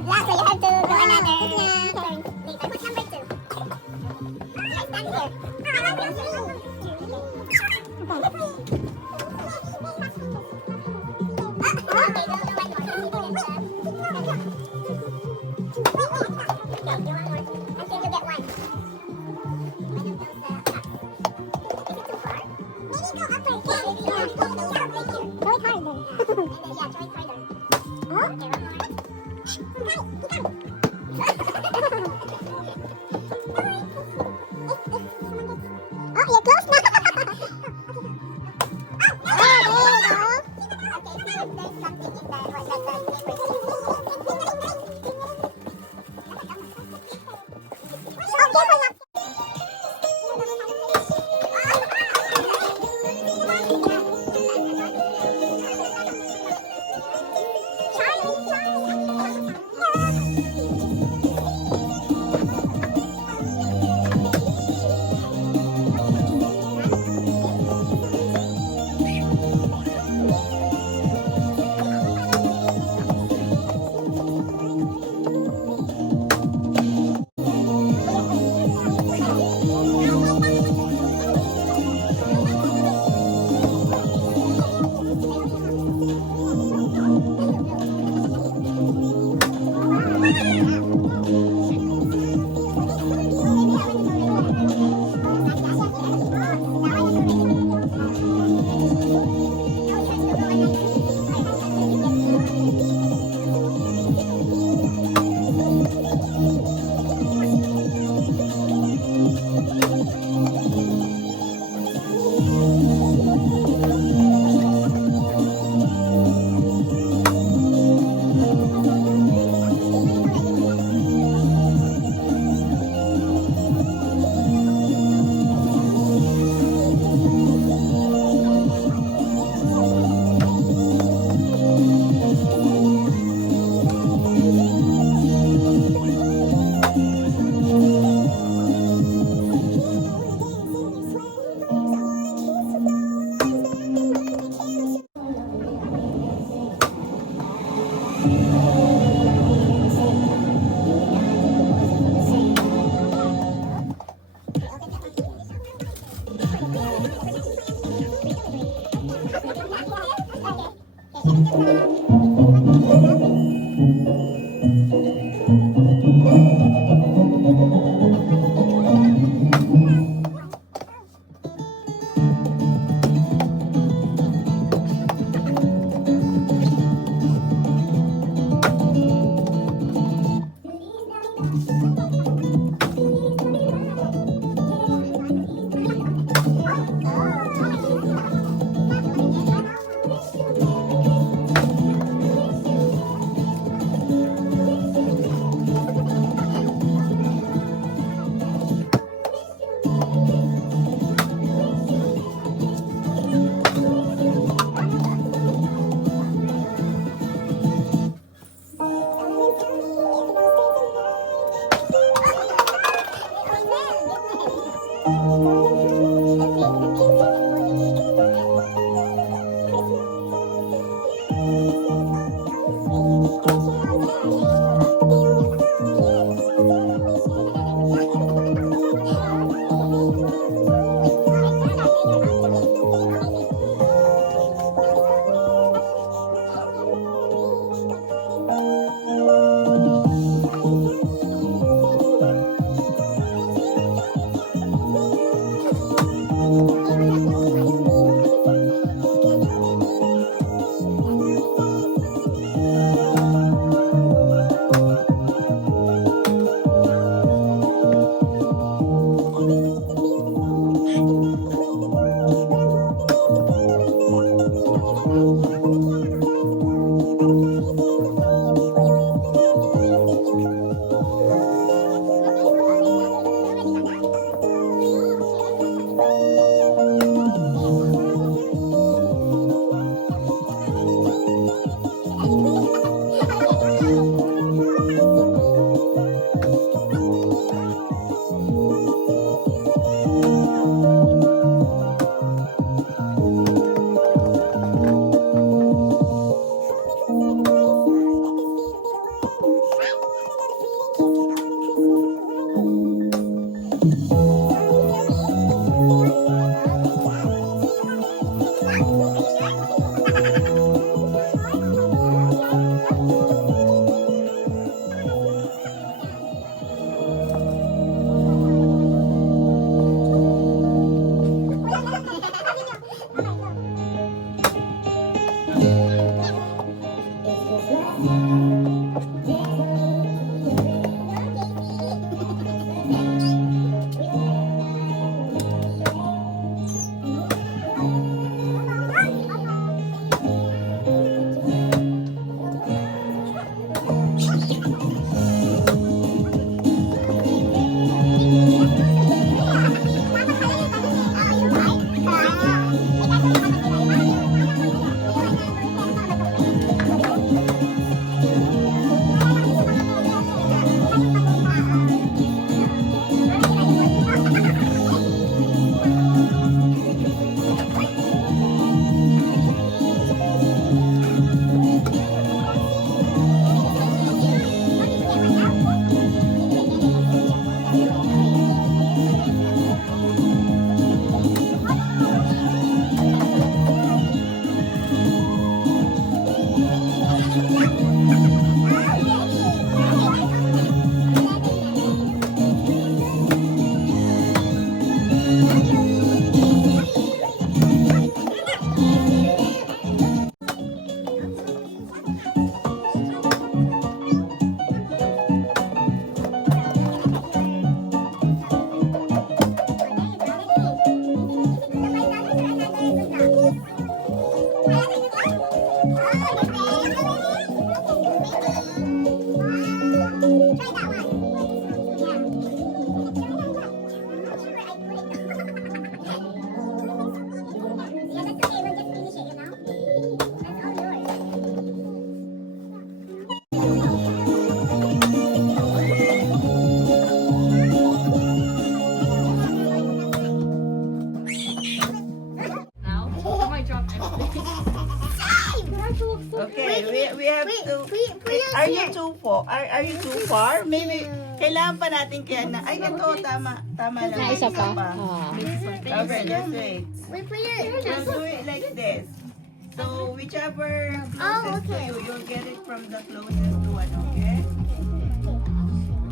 good luck. So you have to go another turn later. Who's number 2? I stand here. Okay, go one more. Okay, do one more. Until you get one. Is it too far? Maybe go upper. Yeah, maybe yeah. Throw it harder. And then yeah, throw it harder. Okay, one more. Oh, you're close now. Okay, we have to. put yours Are you here. too far? Are you too far? Maybe kailangan pa natin kaya na. Ay, ito tama lang. May isa pa. Ah. Okay, let's wait. We put it. We'll do it like this. So whichever closest to okay. you, you'll get it from the closest one. Okay.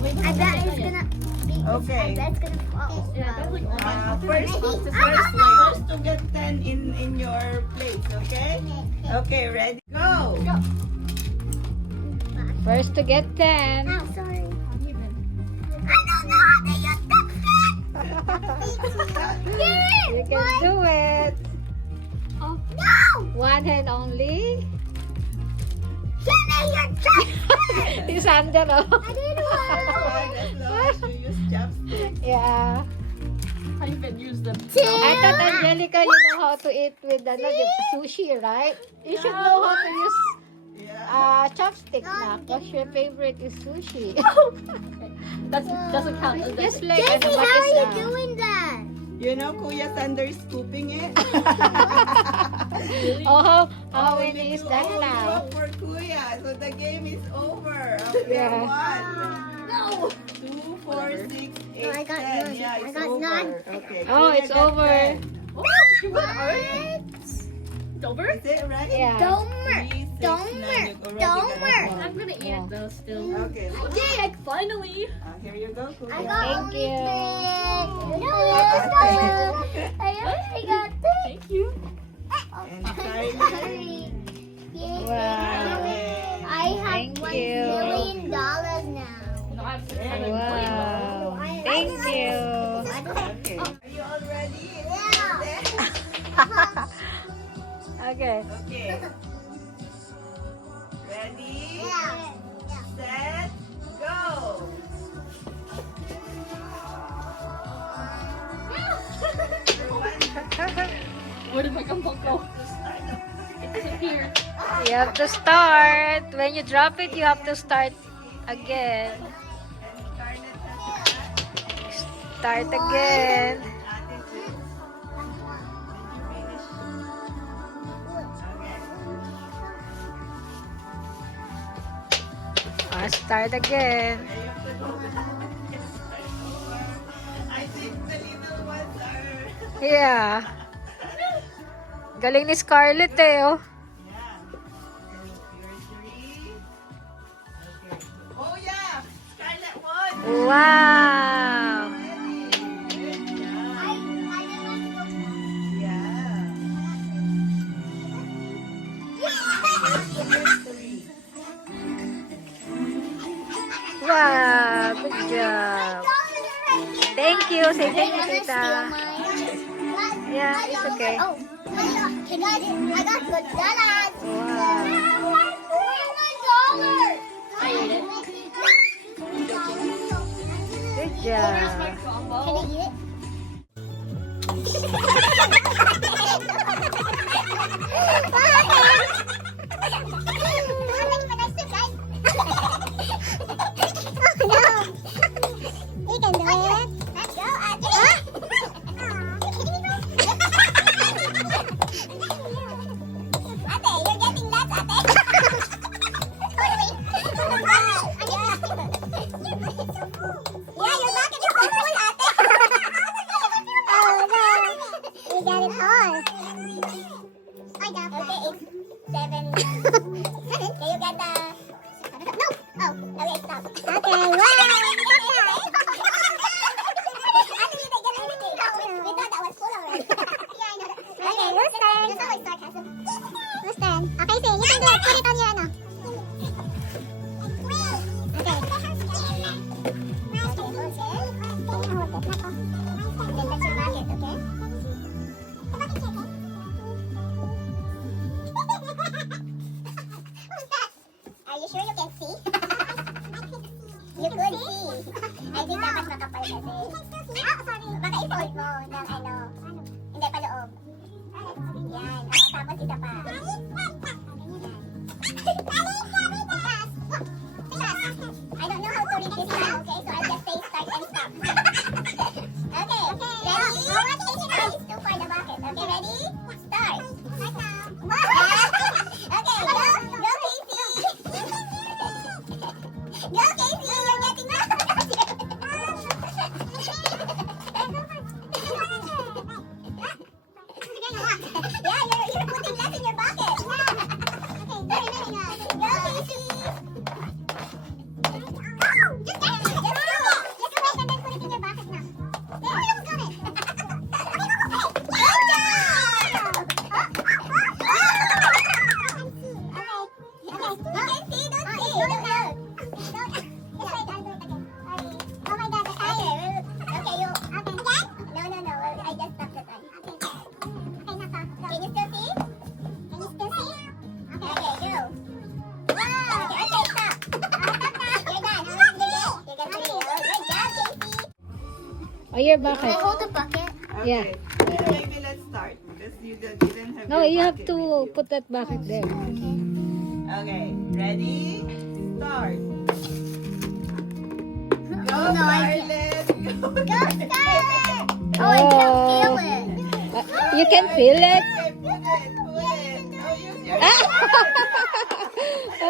I bet it's gonna be. Okay. I bet it's gonna fall. First to get 10 in your place. Okay. Okay, ready? Go. First to get 10. Oh, sorry. I don't know how to use that. You can do it. No! One hand only. Give me your chopstick! Yung sandal, oh. I didn't want As long as you use chopstick. Yeah. I even use them. to. I thought, Angelica, you know how to eat with the sushi, right? You should know how to use Yeah. chopstick na. Because your favorite is sushi. That doesn't count. As Just that. like, Jesse, what how is are you that? doing that? You know, Kuya Thunder is scooping it. Oh, how Only many is you- that only now? one for Kuya. So the game is over. After Yeah. 1. No. 2, 4, 6, 8, No, I got 10. none. Yeah, I it's got over. none. Okay. Oh, Kuya it's got over. 10. Oh, you got it. It's over. Is it right? Yeah. Domer. 3, 6, 9, Domer. you've already got Domer. one. I'm gonna eat Yeah. it though still. Okay. Yay! I finally. Here you go, Kuya. I got Thank only you. three. No, yes, I only got three. Thank you. And Tyler. Yay. Wow. I have Thank $1 you. billion now. No, I'm Wow. Thank you. Okay. Are you all ready? Yeah. Okay. Okay. Ready? Yeah. Set, go! Where did my gumball go? It disappeared. You have to start. When you drop it, you have to start again. Start again. Start again. I think the little ones are... Yeah. Galing ni Scarlett eh, oh. Yeah. Here's 3. Okay. Oh yeah! Scarlet won! Wow. Good job. Yeah. Here's 3. Wow. Good job. Thank you. Say thank you, Tita. Yeah, it's okay. Oh, I got good dollars. Wow. I ate it. Good job. My Can gumball. I eat it? Are you sure you can see? You could see. I think dapat makapal kasi. Sorry. Baka i-fold mo ng ano. Hindi pa loob. Yan. O, tapos isa pa. Yan. I don't know how to read this one, okay? So I'll just say start and stop. Okay. Ready? It's too far the bucket. Okay, ready? Start. Okay, go. your Can bucket. I hold the bucket? Yeah. Okay. Maybe let's start because you didn't have No, your you have bucket to with you. put that bucket there. Okay, ready? Start. Go, Oh, no, I Scarlett. Go, Go, Scarlett. Scarlett! Oh, I can't feel it. You can feel it? Okay, put it. Oh, use your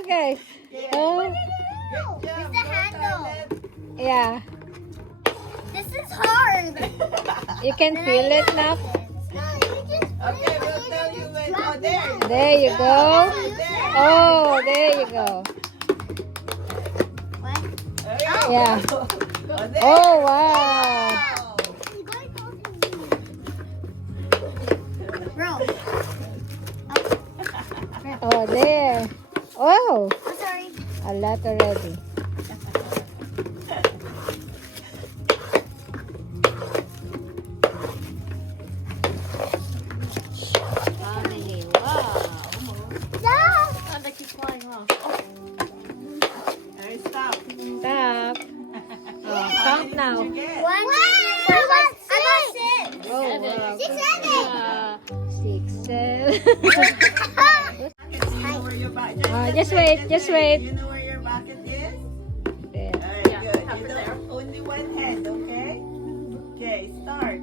Okay. Yeah. Oh, Good job. Where's the Go, handle? Scarlett. yeah. This is hard. You can feel it now? Okay, we'll tell you when. Oh, there. There you go. There. Oh, there you go. What? Okay. Yeah. Oh, there. Oh, wow. Bro, Oh, there. Oh, I'm sorry. a lot already. Stop. Oh, they keep flying off. Hey, stop. Stop. Oh, How count many now. did you get? 1, 2, 3, 4, 5, 6. Oh, Seven. wow. 6, 7. 6, 7. You know where your bucket- Just wait, just wait. You know where your bucket is? There. Alright, Yeah, good. have You it know, there. only one hand, okay? Okay, start.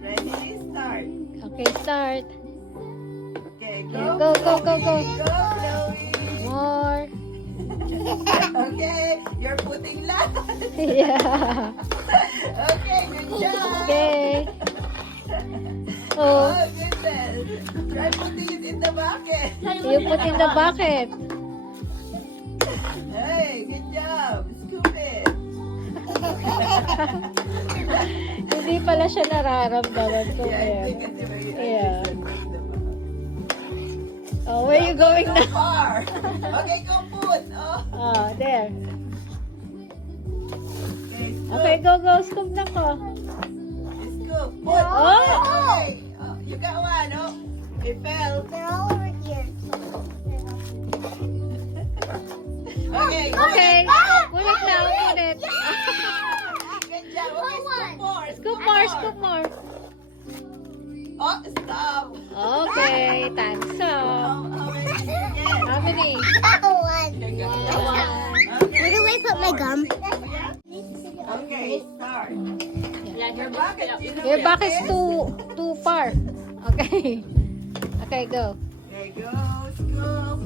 Ready? Start. Okay, start. Okay, Yeah, go. go, go, go, go. Go, Chloe. More. Okay, you're putting last. Yeah. Okay, good job. Okay. Oh, Oh, goodness. Try putting it in the bucket. you put in the bucket. Hey, good job. Scoop it. Hindi pala siya nararamdaman ko Yeah, I ngayon. think it's very Yeah. Oh, where you going so now? far. Okay, go put. Oh. Oh, there. Okay, scoop. Okay, go, go. Scoop na ko. Scoop. Put. Oh. Okay. Oh, you got one. Oh, it fell. They're all over here. Okay. Okay. Put it now. Put it. Good job. Okay, scoop more. Scoop more, scoop more. Oh, stop. Okay, time's up. How many did you get? How many? One. Okay, good. Where do I put my gum? Okay, start. Yeah, Your bucket, you know Your where back it is too far. Okay. Okay, go. Okay, go, scoop.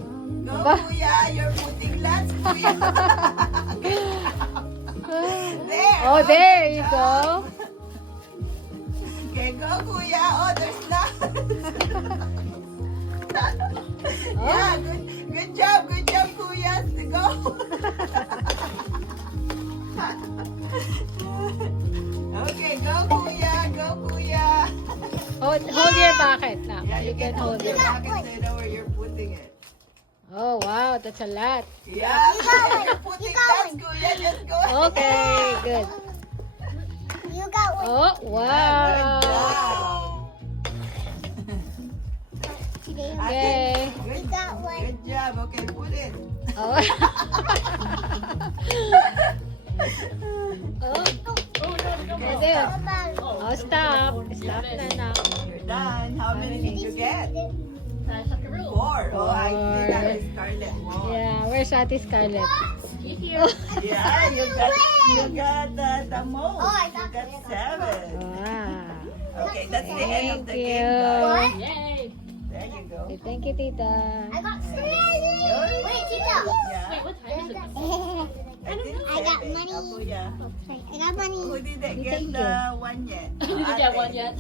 Go, Ba- kuya. You're putting last, kuya. There. Oh, there you good go. job. Okay, go, kuya. Oh, there's last. Yeah, good job, kuya. Go. Okay, go, kuya. Hold your bucket now. Yeah, You can hold your it. bucket so you know where you're putting it. Oh, wow. That's a lot. Yeah, you're putting that, kuya. Just go. Okay, good. You got one. Oh, wow. Okay. Good, got one. good job. Okay, put it. Oh. Oh, okay, there. Oh, stop. Stop na now. You're done. How many did you get? That's like a rule. 4. Oh, I think that Four. is Scarlett more. Yeah, where's Ate Scarlett? You here? Yeah, you got the most. Oh, I You got got it. 7. Wow. Okay, that's the end of the Thank game, you. guys. Yay. There you go. Okay, thank you, Tita. I got 6. Good. Wait, Tita. Yeah. Wait, what time is it? I think I got 7. money. Apo, yeah. I got money. Who didn't Thank get you. the one yet? You didn't get one yet.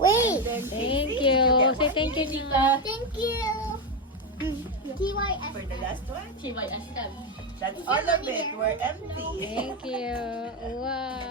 Wait. Then Thank Casey, you. get Say one? thank you, Tita. Thank you. TYS. For the last one? TYSM. That's all of it. We're empty. Thank you. Wow.